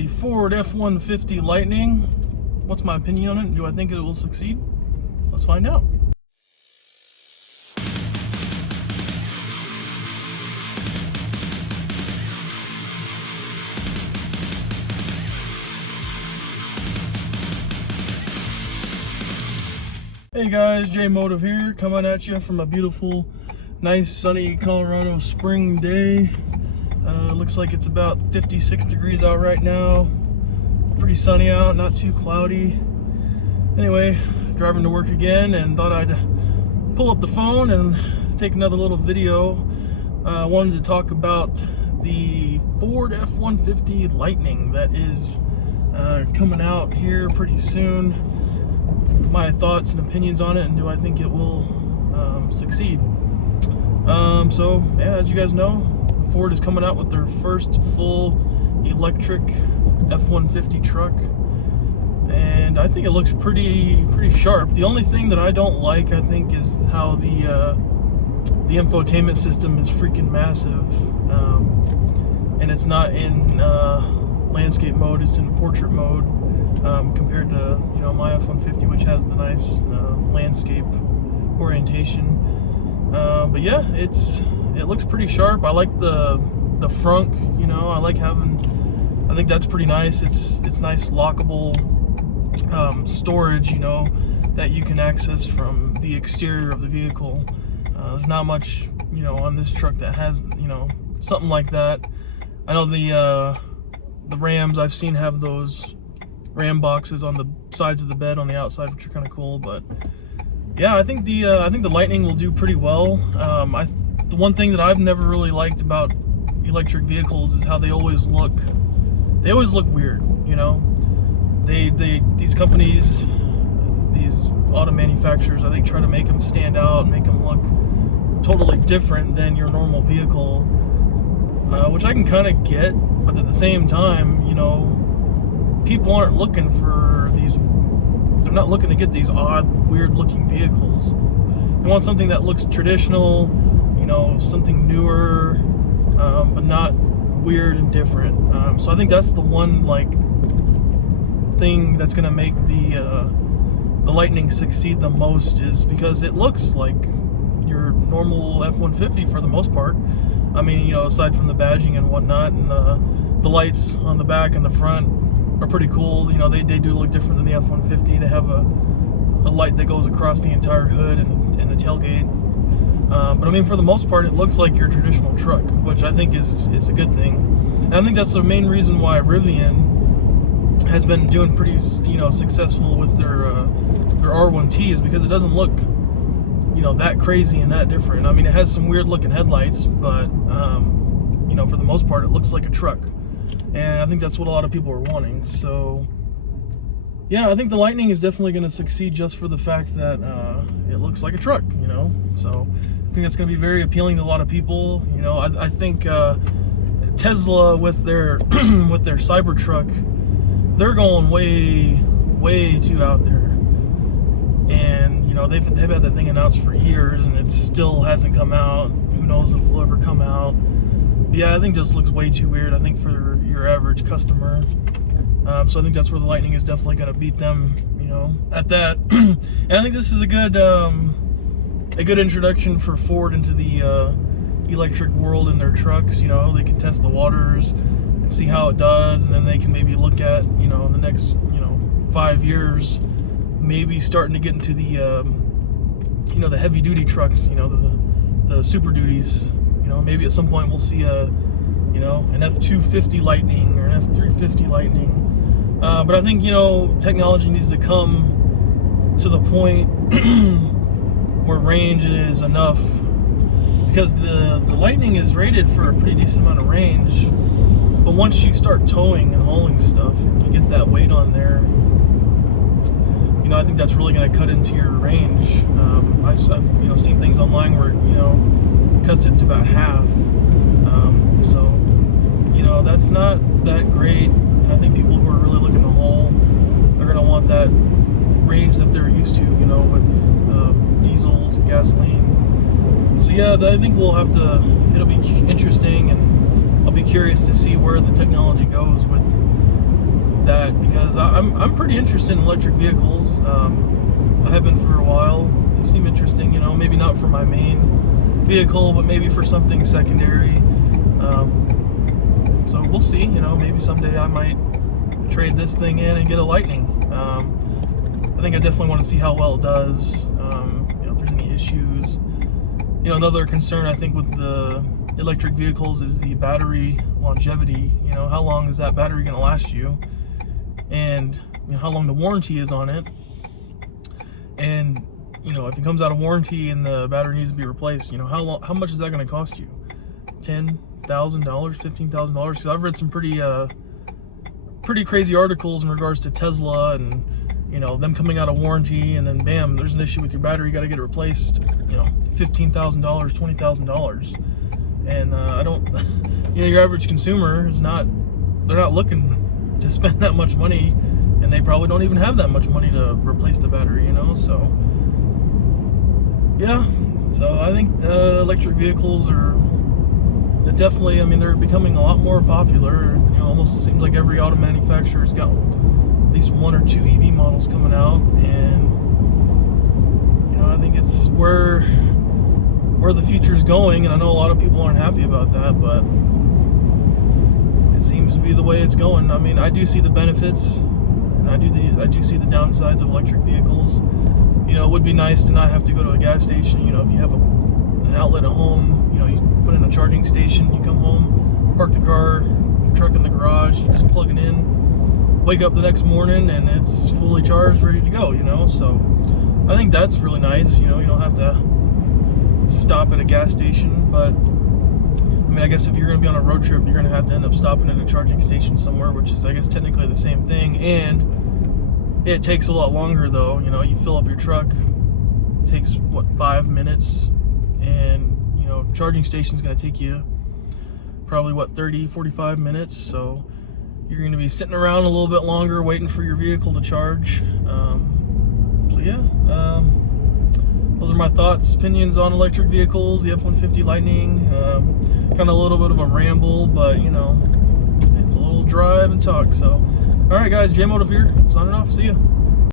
the Ford F-150 Lightning. What's my opinion on it? Do I think it will succeed? Let's find out. Hey guys, JayMotive here, coming at you from a beautiful, nice, sunny Colorado spring day. Looks like it's about 56 degrees out right now. Pretty sunny out, not too cloudy. Anyway, driving to work again and thought I'd pull up the phone and take another little video. I wanted to talk about the Ford F-150 Lightning that is coming out here pretty soon. My thoughts and opinions on it, and do I think it will succeed. So yeah, as you guys know, Ford is coming out with their first full electric F-150 truck, and I think it looks pretty sharp. The only thing that I don't like, I think, is how the infotainment system is freaking massive, and it's not in landscape mode, it's in portrait mode, compared to, you know, my F-150, which has the nice landscape orientation. But yeah, it looks pretty sharp. I like the frunk, you know. I like having, I think that's pretty nice. It's nice lockable storage, you know, that you can access from the exterior of the vehicle. There's not much, you know, on this truck that has, you know, something like that. I know the Rams I've seen have those Ram boxes on the sides of the bed on the outside, which are kind of cool. But yeah, I think the Lightning will do pretty well. The one thing that I've never really liked about electric vehicles is how they always look weird, you know. These companies, these auto manufacturers, I think, try to make them stand out and make them look totally different than your normal vehicle, which I can kind of get. But at the same time, you know, people aren't looking for these, they're not looking to get these odd, weird looking vehicles. They want something that looks traditional, you know, something newer, but not weird and different. So I think that's the one, like, thing that's gonna make the Lightning succeed the most, is because it looks like your normal F-150 for the most part. I mean, you know, aside from the badging and whatnot, and the lights on the back and the front are pretty cool. You know, they do look different than the F-150. They have a light that goes across the entire hood and the tailgate. But I mean, for the most part, it looks like your traditional truck, which I think is a good thing. And I think that's the main reason why Rivian has been doing pretty, you know, successful with their R1T, is because it doesn't look, you know, that crazy and that different. I mean, it has some weird looking headlights, but you know, for the most part, it looks like a truck. And I think that's what a lot of people are wanting. So yeah, I think the Lightning is definitely going to succeed just for the fact that it looks like a truck, you know. So I think that's going to be very appealing to a lot of people. You know, I think Tesla with their with their Cybertruck, they're going way too out there. And you know, they've had that thing announced for years, and it still hasn't come out. Who knows if it'll ever come out. But yeah, I think this looks way too weird, I think, for your average customer. So I think that's where the Lightning is definitely going to beat them, you know, at that. And I think this is a good introduction for Ford into the electric world in their trucks. You know, they can test the waters and see how it does, and then they can maybe look at, you know, in the next, you know, 5 years, maybe starting to get into the you know, the heavy duty trucks, you know, the Super Duties. You know, maybe at some point we'll see you know, an F-250 Lightning or an F-350 Lightning. But I think, you know, technology needs to come to the point where range is enough, because the Lightning is rated for a pretty decent amount of range, but once you start towing and hauling stuff and you get that weight on there, you know, I think that's really going to cut into your range. I've you know, seen things online where, you know, cuts it to about half. So, you know, that's not that great. And I think people who are really looking to haul are going to want that range that they're used to, you know, with diesels and gasoline. So yeah, I think we'll have to, it'll be interesting, and I'll be curious to see where the technology goes with because I'm pretty interested in electric vehicles. I have been for a while. They seem interesting, you know, maybe not for my main vehicle, but maybe for something secondary. So we'll see, you know, maybe someday I might trade this thing in and get a Lightning. I think I definitely want to see how well it does, you know, if there's any issues. You know, another concern I think with the electric vehicles is the battery longevity. You know, how long is that battery going to last you? And you know, how long the warranty is on it. And you know, if it comes out of warranty and the battery needs to be replaced, you know, how much is that going to cost you? $10,000, $15,000? Because I've read some pretty crazy articles in regards to Tesla and, you know, them coming out of warranty and then bam, there's an issue with your battery, you got to get it replaced. You know, $15,000, $20,000, and I don't, you know, your average consumer is not, they're not looking to spend that much money, and they probably don't even have that much money to replace the battery, you know. So yeah, so I think electric vehicles are definitely, I mean, they're becoming a lot more popular. You know, almost seems like every auto manufacturer's got at least 1 or 2 EV models coming out, and you know, I think it's where the future's going. And I know a lot of people aren't happy about that, but it seems to be the way it's going. I mean, I do see the benefits, and I do see the downsides of electric vehicles. You know, it would be nice to not have to go to a gas station. You know, if you have an outlet at home, you know, you put in a charging station, you come home, park the car, your truck in the garage, you just plug it in, wake up the next morning, and it's fully charged, ready to go, you know. So I think that's really nice. You know, you don't have to stop at a gas station. But I mean, I guess if you're going to be on a road trip, you're going to have to end up stopping at a charging station somewhere, which is, I guess, technically the same thing. And it takes a lot longer, though. You know, you fill up your truck, it takes, what, 5 minutes? And, you know, charging station's going to take you probably, what, 30, 45 minutes? So you're going to be sitting around a little bit longer waiting for your vehicle to charge. So, yeah. Those are my thoughts, opinions on electric vehicles, the F-150 Lightning. Kind of a little bit of a ramble, but, you know, it's a little drive and talk. So, all right, guys, JayMotive here, signing off. See ya.